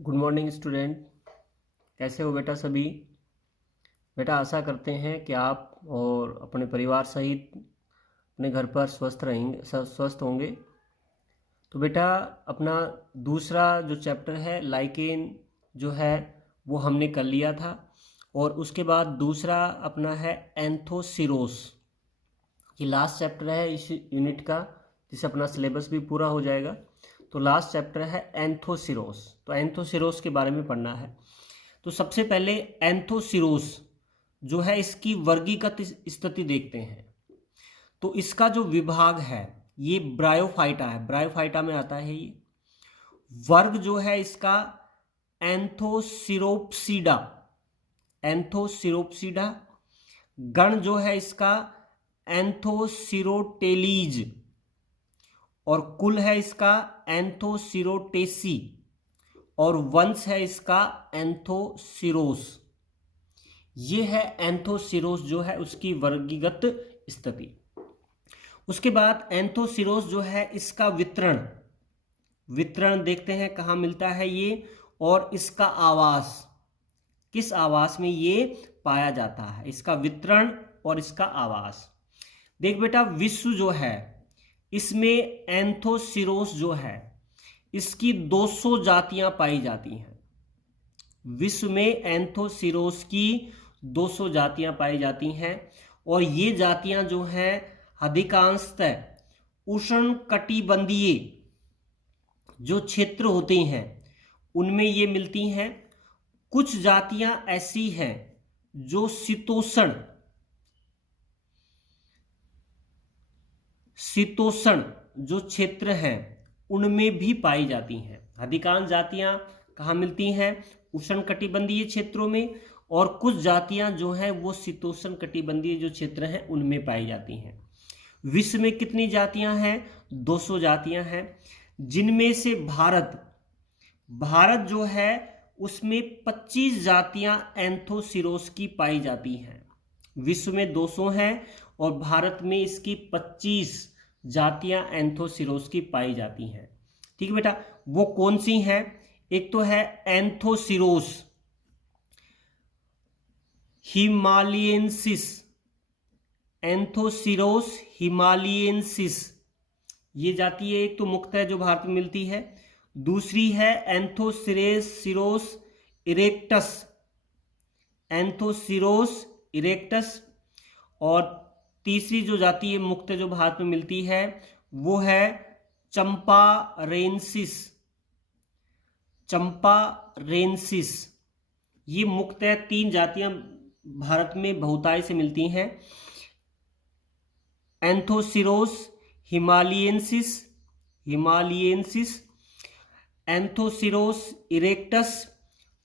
Good morning student. कैसे हो बेटा सभी? बेटा आशा करते हैं कि आप और अपने परिवार सहित अपने घर पर स्वस्थ होंगे। तो बेटा अपना दूसरा जो चैप्टर है लाइकेन जो है वो हमने कर लिया था, और उसके बाद दूसरा अपना है एंथोसिरोस। ये लास्ट चैप्टर है इस यूनिट का, जिससे अपना सिलेबस भी पूरा हो जाएगा। तो लास्ट चैप्टर है एंथोसिरोस। तो एंथोसिरोस के बारे में पढ़ना है। तो सबसे पहले एंथोसिरोस जो है इसकी वर्गीकृत स्थिति देखते हैं। तो इसका जो विभाग है ये ब्रायोफाइटा है, ब्रायोफाइटा में आता है ये। वर्ग जो है इसका एंथोसिरोप्सिडा, एंथोसिरोप्सिडा। गण जो है इसका एंथोसिरोटेलीज, और कुल है इसका एंथोसिरोटेसी, और वंश है इसका एंथोसिरोस। ये है एंथोसिरोस जो है उसकी वर्गीकृत स्थिति। उसके बाद एंथोसिरोस जो है इसका वितरण देखते हैं कहाँ मिलता है ये, और इसका आवास, किस आवास में ये पाया जाता है, इसका वितरण और इसका आवास। देख बेटा विश्व जो है इसमें एंथोसिरोस जो है इसकी 200 जातियां पाई जाती हैं। विश्व में एंथोसिरोस की 200 जातियां पाई जाती हैं, और ये जातियां जो हैं अधिकांशतः उष्णकटिबंधीय जो क्षेत्र होते हैं उनमें ये मिलती हैं। कुछ जातियां ऐसी हैं जो शीतोष्ण जो क्षेत्र हैं उनमें भी पाई जाती हैं। अधिकांश जातियां कहाँ मिलती हैं? उष्णकटिबंधीय क्षेत्रों में, और कुछ जातियां जो हैं वो शीतोष्ण कटिबंधीय जो क्षेत्र हैं उनमें पाई जाती हैं। विश्व में कितनी जातियां हैं? 200 जातियां हैं, जिनमें से भारत जो है उसमें 25 जातियां एंथोसिरोस की पाई जाती हैं। विश्व में 200 हैं और भारत में इसकी 25 जातियां एंथोसिरोस की पाई जाती हैं। ठीक है बेटा, वो कौन सी हैं? एक तो है एंथोसिरोस हिमालयेंसिस, एंथोसिरोस हिमालयेंसिस ये जाति है एक तो मुक्त है जो भारत में मिलती है। दूसरी है एंथोसिरोस इरेक्टस, एंथोसिरोस इरेक्टस। और तीसरी जो जाति है मुक्त जो भारत में मिलती है वो है चंपारेंसिस, चंपारेंसिस। ये मुक्त है, 3 जातियां भारत में बहुतायत से मिलती हैं। एंथोसिरोस हिमालयेंसिस, एंथोसिरोस इरेक्टस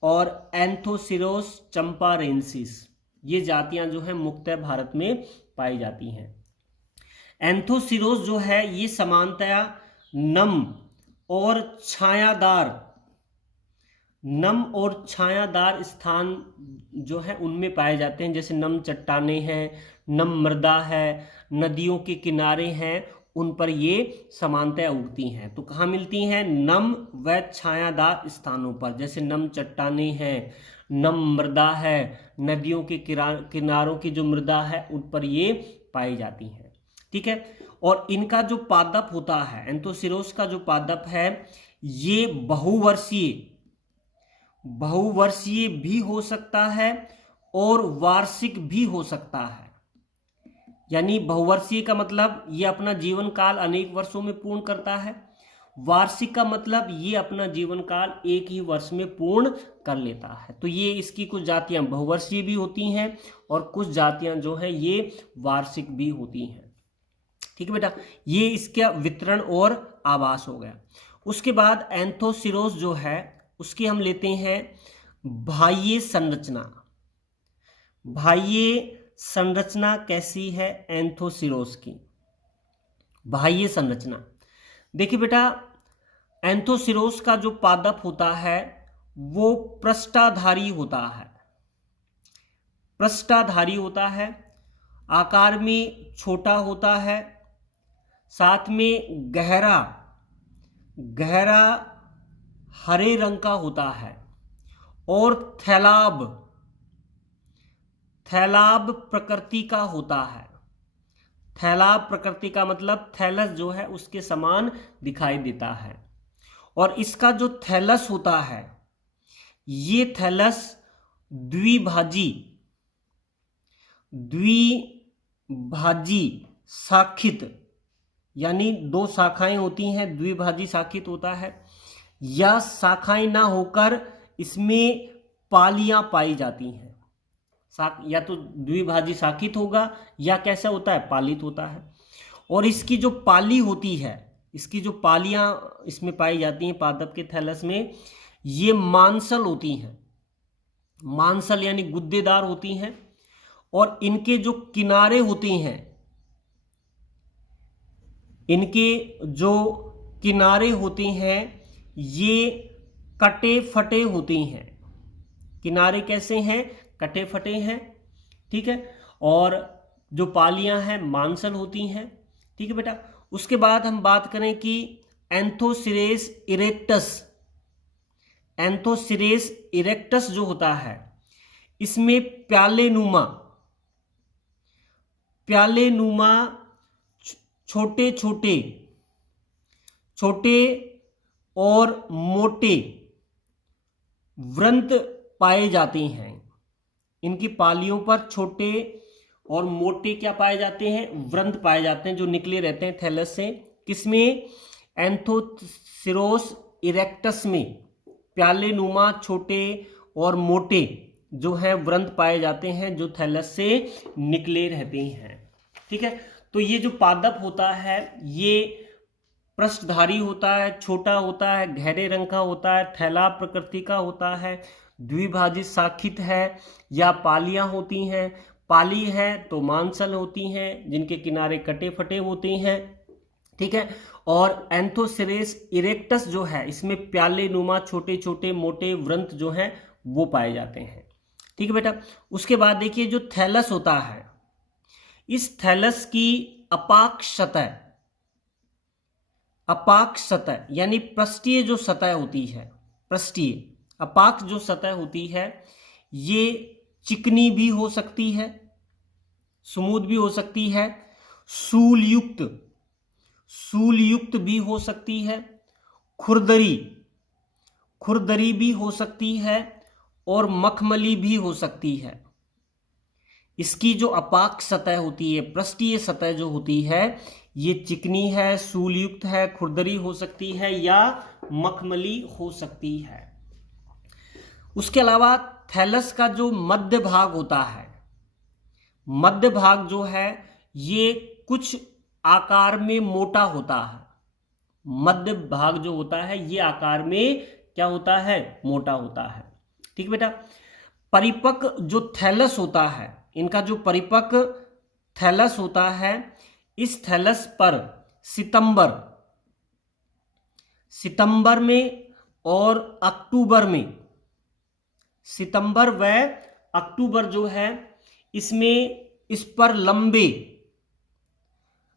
और एंथोसिरोस चंपारेंसिस। ये जातियां जो है मुक्त भारत में पाई जाती हैं। एंथोसिरोस जो है ये सामान्यतया नम और छायादार स्थान जो है उनमें पाए जाते हैं, जैसे नम चट्टानें हैं, नम मृदा है, नदियों के किनारे हैं, उन पर ये सामान्यतया उगती हैं। तो कहाँ मिलती हैं? नम व छायादार स्थानों पर, जैसे नम चट्टानें हैं, नम मृदा है, नदियों के किनारों की जो मृदा है उन पर ये पाई जाती हैं। ठीक है, और इनका जो पादप होता है, एंथोसिरोस का जो पादप है ये बहुवर्षीय भी हो सकता है और वार्षिक भी हो सकता है। यानी बहुवर्षीय का मतलब ये अपना जीवन काल अनेक वर्षों में पूर्ण करता है। वार्षिक का मतलब ये अपना जीवन काल एक ही वर्ष में पूर्ण कर लेता है। तो ये इसकी कुछ जातियां बहुवर्षीय भी होती हैं और कुछ जातियां जो हैं ये वार्षिक भी होती हैं। ठीक है बेटा, ये इसका वितरण और आवास हो गया। उसके बाद एंथोसिरोस जो है उसकी हम लेते हैं बाह्य संरचना। बाह्य संरचना कैसी है एंथोसिरोस की? बाह्य संरचना देखिए बेटा, एंथोसिरोस का जो पादप होता है वो पृष्ठाधारी होता है, आकार में छोटा होता है, साथ में गहरा हरे रंग का होता है। और थैलाब, थैलाब प्रकृति का होता है। थैलाब प्रकृति का मतलब थैलस जो है उसके समान दिखाई देता है। और इसका जो थैलस होता है, ये थैलस द्विभाजी, द्विभाजी शाखित, यानी दो शाखाएं होती हैं, द्विभाजी शाखित होता है। या शाखाएं ना होकर इसमें पालियां पाई जाती हैं। या तो द्विभाजी शाखित होगा या कैसा होता है, पालित होता है। और इसकी जो पाली होती है, इसकी जो पालियां इसमें पाई जाती हैं पादप के थैलस में, ये मांसल होती हैं। मांसल यानी गुद्देदार होती हैं। और इनके जो किनारे होते हैं, इनके जो किनारे होते हैं ये कटे फटे होते हैं। किनारे कैसे हैं, कटे फटे हैं, ठीक है। और जो पालियां हैं मांसल होती हैं, ठीक है बेटा। उसके बाद हम बात करें कि एंथोसिरेस इरेक्टस, एंथोसिरेस इरेक्टस जो होता है इसमें प्याले नुमा, प्याले नुमा छोटे छोटे, छोटे और मोटे व्रंत पाए जाते हैं। इनकी पालियों पर छोटे और मोटे क्या पाए जाते हैं, व्रंत पाए जाते हैं जो निकले रहते हैं थैलस से। किसमें, एंथोसिरोस इरेक्टस में प्याले नुमा छोटे और मोटे जो है व्रंत पाए जाते हैं जो थैलस से निकले रहते हैं, ठीक है। तो ये जो पादप होता है ये पृष्ठधारी होता है, छोटा होता है, गहरे रंग का होता है, थैला प्रकृति का होता है, द्विभाजित शाखित है या पालियां होती हैं। पाली है तो मांसल होती हैं जिनके किनारे कटे फटे होते हैं, ठीक है। और एंथोसिरेस इरेक्टस जो है इसमें प्याले नुमा छोटे छोटे मोटे व्रंत जो हैं वो पाए जाते हैं, ठीक है बेटा। उसके बाद देखिए जो थैलस होता है, इस थैलस की अपाक सतह, अपाक सतह यानी पृष्ठीय जो सतह होती है, पृष्ठीय, अपाक जो सतह होती है ये चिकनी भी हो सकती है, स्मूथ भी हो सकती है, सूलयुक्त, सूलयुक्त भी हो सकती है, खुरदरी, खुरदरी भी हो सकती है और मखमली भी हो सकती है। इसकी जो अपाक सतह होती है, पृष्ठीय सतह जो होती है ये चिकनी है, सूलयुक्त है, खुरदरी हो सकती है या मखमली हो सकती है। उसके अलावा थैलस का जो मध्य भाग होता है, मध्य भाग जो है ये कुछ आकार में मोटा होता है। मध्य भाग जो होता है ये आकार में क्या होता है, मोटा होता है, ठीक बेटा। परिपक्व जो थैलस होता है, इनका जो परिपक्व थैलस होता है, इस थैलस पर सितंबर, सितंबर में और अक्टूबर में, सितंबर व अक्टूबर जो है इसमें इस पर लंबे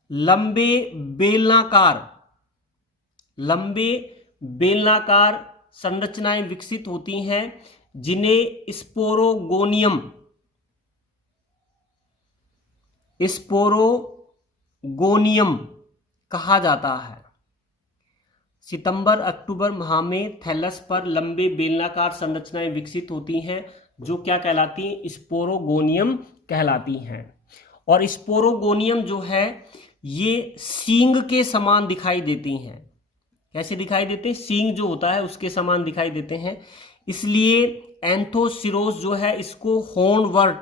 लंबे बेलनाकार, लंबे बेलनाकार संरचनाएं विकसित होती हैं जिन्हें स्पोरोगोनियम, स्पोरोगोनियम कहा जाता है। सितंबर अक्टूबर माह में थैलस पर लंबे बेलनाकार संरचनाएं विकसित होती हैं जो क्या कहलाती हैं, स्पोरोगोनियम कहलाती हैं। और स्पोरोगोनियम जो है ये सींग के समान दिखाई देती हैं। कैसे दिखाई देते हैं, सींग जो होता है उसके समान दिखाई देते हैं। इसलिए एंथोसिरोस जो है इसको हॉर्नवर्ट,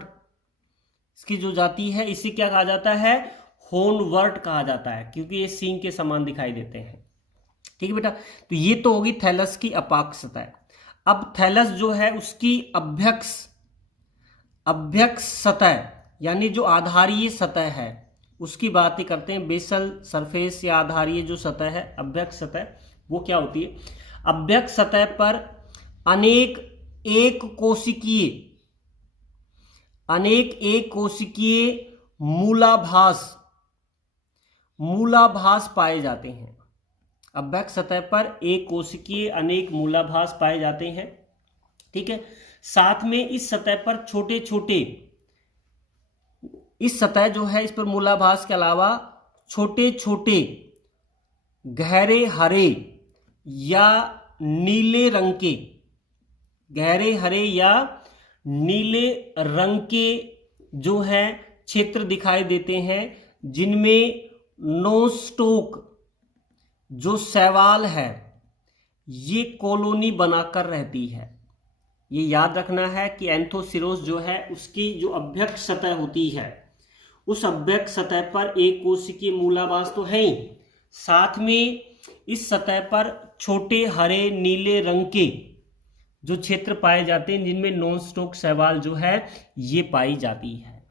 इसकी जो जाति है इसे क्या कहा जाता है, हॉर्नवर्ट कहा जाता है, क्योंकि ये सींग के समान दिखाई देते हैं, ठीक है बेटा। तो ये तो होगी थैलस की अपाक सतह। अब थैलस जो है उसकी अभ्यक्ष, अभ्यक्ष सतह यानी जो आधारीय सतह है उसकी बात ही करते हैं। बेसल सरफेस या आधारीय जो सतह है, अभ्यक्ष सतह, वो क्या होती है। अभ्यक्ष सतह पर अनेक एक कोशिकीय, अनेक एक कोशिकीय मूलाभास, मूलाभास पाए जाते हैं। अभ्यक सतह पर एक कोशिकीय अनेक मूलाभास पाए जाते हैं। ठीक है, साथ में इस सतह पर छोटे छोटे, इस सतह जो है इस पर मूलाभास के अलावा छोटे छोटे गहरे हरे या नीले रंग के, गहरे हरे या नीले रंग के जो है क्षेत्र दिखाई देते हैं, जिनमें नोस्टोक जो शैवाल है ये कॉलोनी बनाकर रहती है। ये याद रखना है कि एंथोसिरोस जो है उसकी जो अभ्यक सतह होती है, उस अभ्यक सतह पर एक कोशिकीय मूलाभास तो है ही, साथ में इस सतह पर छोटे हरे नीले रंग के जो क्षेत्र पाए जाते हैं, जिनमें नॉन स्टॉक शैवाल जो है ये पाई जाती है।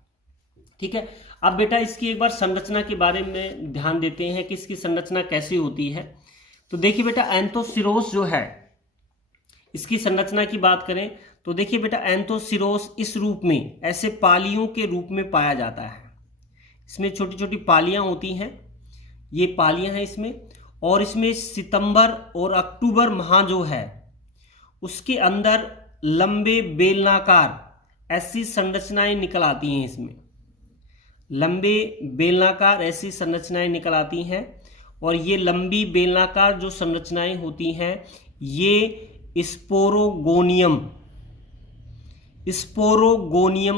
ठीक है, अब बेटा इसकी एक बार संरचना के बारे में ध्यान देते हैं कि इसकी संरचना कैसी होती है। तो देखिए बेटा, एंथोसिरोस जो है इसकी संरचना की बात करें तो देखिए बेटा, एंथोसिरोस इस रूप में ऐसे पालियों के रूप में पाया जाता है। इसमें छोटी छोटी पालियां होती हैं, ये पालियां हैं इसमें, और इसमें सितंबर और अक्टूबर माह जो है उसके अंदर लंबे बेलनाकार ऐसी संरचनाएं निकल आती हैं। इसमें लंबे बेलनाकार ऐसी संरचनाएं निकल आती हैं, और ये लंबी बेलनाकार जो संरचनाएं होती हैं ये स्पोरोगोनियम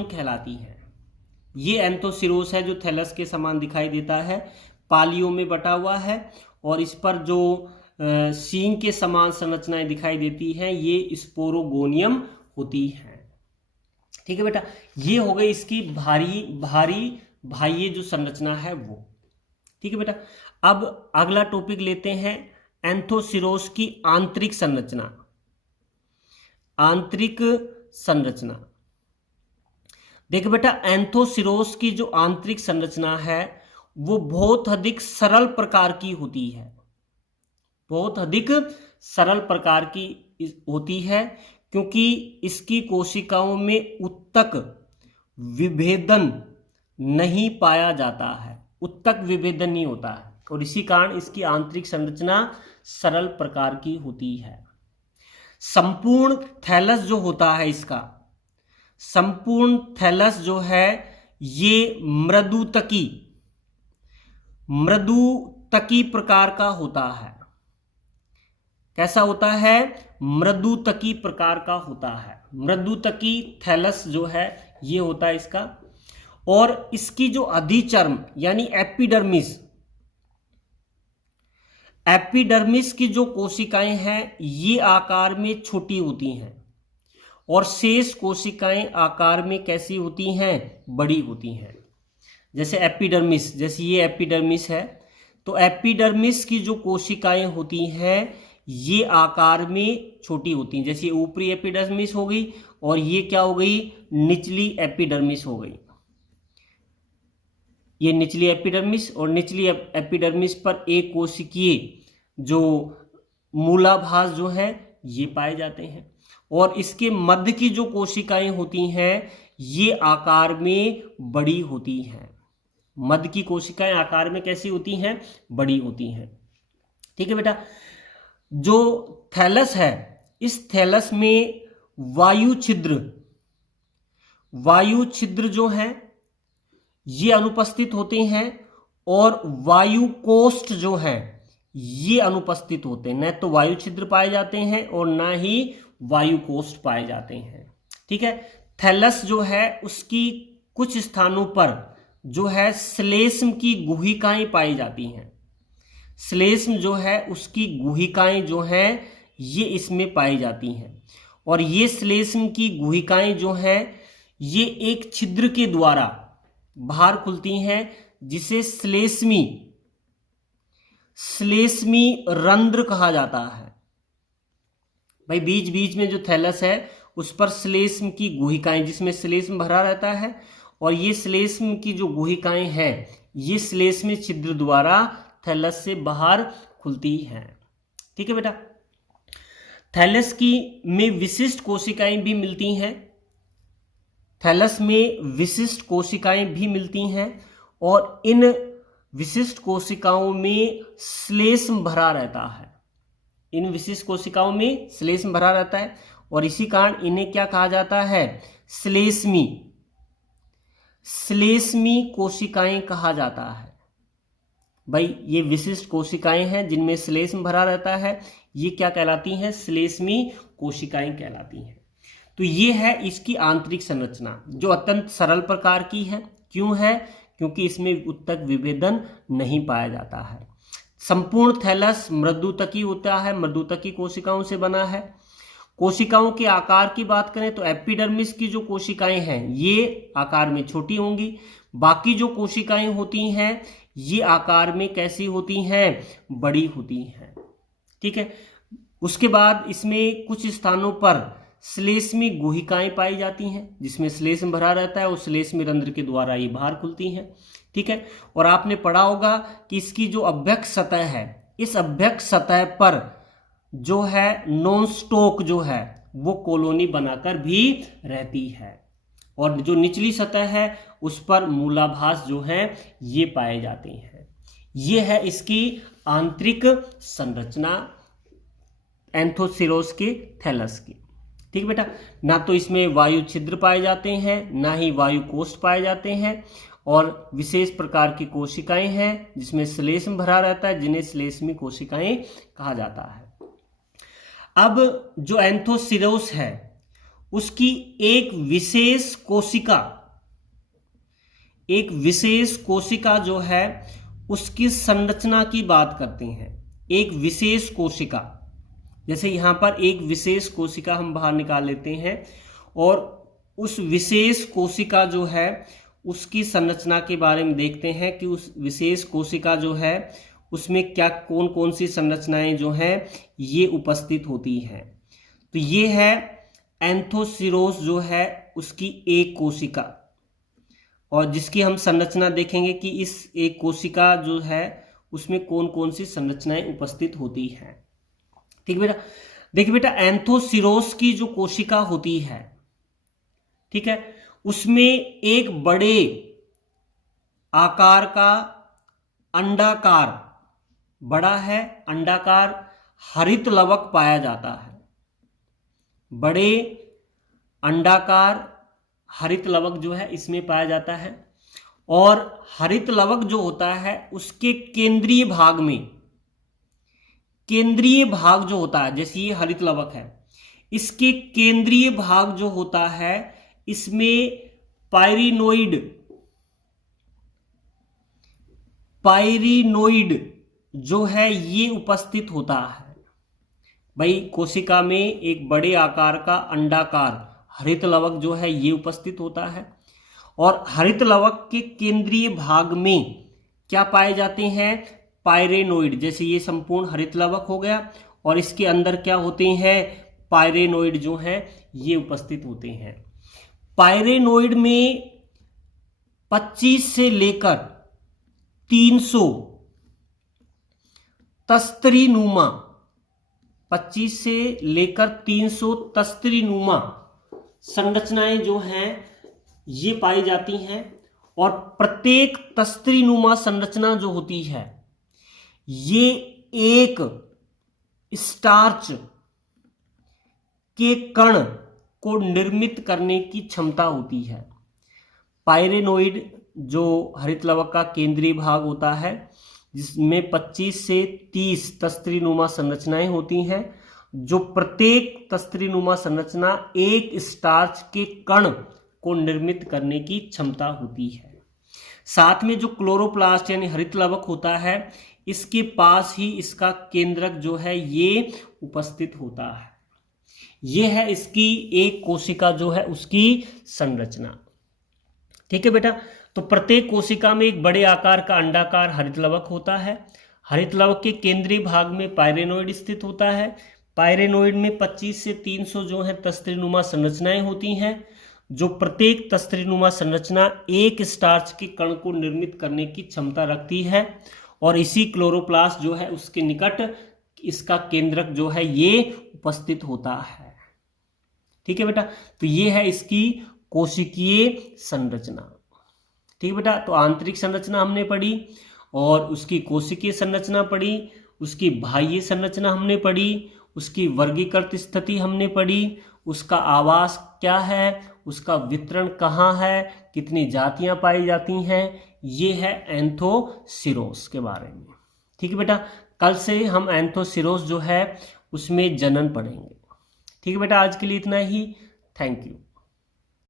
कहलाती हैं। ये एंथोसिरोस है जो थैलस के समान दिखाई देता है, पालियों में बटा हुआ है, और इस पर जो सींग के समान संरचनाएं दिखाई देती हैं ये स्पोरोगोनियम होती हैं। ठीक है बेटा, ये हो गई इसकी भारी बाह्य जो संरचना है वो। ठीक है बेटा, अब अगला टॉपिक लेते हैं एंथोसिरोस की आंतरिक संरचना। आंतरिक संरचना देखो बेटा, एंथोसिरोस की जो आंतरिक संरचना है वो बहुत अधिक सरल प्रकार की होती है, बहुत अधिक सरल प्रकार की होती है, क्योंकि इसकी कोशिकाओं में उत्तक विभेदन नहीं पाया जाता है, उत्तक विभेदन नहीं होता है, और इसी कारण इसकी आंतरिक संरचना सरल प्रकार की होती है। संपूर्ण थैलस जो होता है, इसका संपूर्ण थैलस जो है ये मृदुतकी प्रकार का होता है। कैसा होता है? मृदुतकी प्रकार का होता है। मृदुतकी थैलस जो है ये होता है इसका, और इसकी जो अधिचर्म यानी एपिडर्मिस की जो कोशिकाएं हैं ये आकार में छोटी होती हैं, और शेष कोशिकाएं आकार में कैसी होती हैं? बड़ी होती हैं। जैसे एपिडर्मिस, जैसे ये एपिडर्मिस है, तो एपिडर्मिस की जो कोशिकाएं होती हैं ये आकार में छोटी होती हैं। जैसे ऊपरी एपिडर्मिस हो गई, और ये क्या हो गई? निचली एपिडर्मिस हो गई। ये निचली एपिडर्मिस, और निचली एपिडर्मिस पर एक कोशिकीय जो मूलाभास जो है ये पाए जाते हैं, और इसके मध्य की जो कोशिकाएं होती हैं ये आकार में बड़ी होती हैं। मध्य की कोशिकाएं आकार में कैसी होती हैं? बड़ी होती हैं। ठीक है बेटा, जो थैलस है इस थैलस में वायु छिद्र जो है ये अनुपस्थित होते हैं, और वायु कोष्ठ जो है ये अनुपस्थित होते हैं। न तो वायु छिद्र पाए जाते हैं और ना ही वायु कोष्ठ पाए जाते हैं। ठीक है, थैलस जो है उसकी कुछ स्थानों पर जो है श्लेष्म की गुहिकाएं पाई जाती हैं। श्लेष्म जो है उसकी गुहिकाएं जो हैं ये इसमें पाई जाती हैं, और ये श्लेष्म की गुहिकाएं जो हैं ये एक छिद्र के द्वारा बाहर खुलती हैं, जिसे श्लेष्मी रंध्र कहा जाता है। भाई बीच बीच में जो थैलस है उस पर श्लेष्म की गुहिकाएं, जिसमें श्लेष्म भरा रहता है, और ये श्लेष्म की जो गुहिकाएं हैं ये श्लेष्मी छिद्र द्वारा थैलस से बाहर खुलती हैं। ठीक है बेटा, थैलस में विशिष्ट कोशिकाएं भी मिलती हैं। थैलस में विशिष्ट कोशिकाएं भी मिलती हैं, और इन विशिष्ट कोशिकाओं में श्लेष्म भरा रहता है। इन विशिष्ट कोशिकाओं में श्लेष्म भरा रहता है और इसी कारण इन्हें क्या कहा जाता है? श्लेष्मी कोशिकाएं कहा जाता है। भाई ये विशिष्ट कोशिकाएं हैं जिनमें श्लेष्म भरा रहता है, ये क्या कहलाती हैं? श्लेष्मी कोशिकाएं कहलाती हैं। तो ये है इसकी आंतरिक संरचना जो अत्यंत सरल प्रकार की है। क्यों है? क्योंकि इसमें उत्तक विभेदन नहीं पाया जाता है। संपूर्ण थैलस मृदुतकी होता है, मृदुतकी कोशिकाओं से बना है। कोशिकाओं के आकार की बात करें तो एपिडर्मिस की जो कोशिकाएं हैं ये आकार में छोटी होंगी, बाकी जो कोशिकाएं होती हैं ये आकार में कैसी होती हैं? बड़ी होती हैं। ठीक है। उसके बाद इसमें कुछ स्थानों पर श्लेष्मी गुहिकाएं पाई जाती हैं जिसमें श्लेष्म भरा रहता है और श्लेष्मी रंध्र के द्वारा ये बाहर खुलती हैं। ठीक है। और आपने पढ़ा होगा कि इसकी जो अभ्यक्ष सतह है, इस अभ्यक्ष सतह पर जो है नॉन स्टॉक जो है वो कॉलोनी बनाकर भी रहती है और जो निचली सतह है उस पर मूलाभास जो है ये पाए जाते हैं। ये है इसकी आंतरिक संरचना एंथोसिरोस के थैलस की। ठीक बेटा। ना तो इसमें वायु छिद्र पाए जाते हैं, ना ही वायु कोष्ठ पाए जाते हैं और विशेष प्रकार की कोशिकाएं हैं जिसमें श्लेष्म भरा रहता है जिन्हें श्लेष्मी कोशिकाएं कहा जाता है। अब जो एंथोसिरोस है उसकी एक विशेष कोशिका जो है उसकी संरचना की बात करते हैं। एक विशेष कोशिका, जैसे यहां पर एक विशेष कोशिका हम बाहर निकाल लेते हैं और उस विशेष कोशिका जो है उसकी संरचना के बारे में देखते हैं कि उस विशेष कोशिका जो है उसमें क्या कौन कौन सी संरचनाएं जो हैं ये उपस्थित होती हैं। तो ये है एंथोसिरोस जो है उसकी एक कोशिका और जिसकी हम संरचना देखेंगे कि इस एक कोशिका जो है उसमें कौन कौन सी संरचनाएं उपस्थित होती हैं। ठीक बेटा। देखिए बेटा, एंथोसिरोस की जो कोशिका होती है, ठीक है, उसमें एक बड़े आकार का अंडाकार, बड़ा है अंडाकार हरित लवक पाया जाता है। बड़े अंडाकार हरित लवक जो है इसमें पाया जाता है और हरित लवक जो होता है उसके केंद्रीय भाग जो होता है, जैसे ये हरित लवक है, इसके केंद्रीय भाग जो होता है इसमें पाइरिनोइड जो है ये उपस्थित होता है। भाई कोशिका में एक बड़े आकार का अंडाकार हरित लवक जो है ये उपस्थित होता है और हरित लवक के केंद्रीय भाग में क्या पाए जाते हैं? पाइरेनोइड। जैसे ये संपूर्ण हरित लवक हो गया और इसके अंदर क्या होते हैं? पाइरेनोइड जो है ये उपस्थित होते हैं। पाइरेनोइड में 25 से लेकर 300 तस्तरीनुमा 25 से लेकर 300 तस्तरीनुमा संरचनाएं जो हैं ये पाई जाती हैं और प्रत्येक तस्तरीनुमा संरचना जो होती है ये एक स्टार्च के कण को निर्मित करने की क्षमता होती है। पाइरेनोइड जो हरित लवक का केंद्रीय भाग होता है जिसमें 25 से 30 तस्तरीनुमा संरचनाएं होती हैं, जो प्रत्येक तस्तरीनुमा संरचना एक स्टार्च के कण को निर्मित करने की क्षमता होती है। साथ में जो क्लोरोप्लास्ट यानी हरित लवक होता है इसके पास ही इसका केंद्रक जो है ये उपस्थित होता है। ये है इसकी एक कोशिका जो है उसकी संरचना। ठीक है बेटा। तो प्रत्येक कोशिका में एक बड़े आकार का अंडाकार हरित लवक होता है। हरित लवक के केंद्रीय भाग में पाइरेनोइड स्थित होता है। पाइरेनोइड में 25 से 300 जो है तस्तरीनुमा संरचनाएं होती हैं, जो प्रत्येक तस्तरीनुमा संरचना एक स्टार्च के कण को निर्मित करने की क्षमता रखती है और इसी क्लोरोप्लास्ट जो है उसके निकट इसका केंद्रक जो है ये उपस्थित होता है। ठीक है बेटा। तो ये है इसकी कोशिकीय संरचना। ठीक है बेटा। तो आंतरिक संरचना हमने पढ़ी और उसकी कोशिकीय संरचना पढ़ी, उसकी बाह्य संरचना हमने पढ़ी, उसकी वर्गीकृत स्थिति हमने पढ़ी, उसका आवास क्या है, उसका वितरण कहाँ है, कितनी जातियां पाई जाती हैं, ये है एंथोसिरोस के बारे में। ठीक है बेटा, कल से हम एंथोसिरोस जो है उसमें जनन पढ़ेंगे। ठीक है बेटा, आज के लिए इतना ही। Thank you.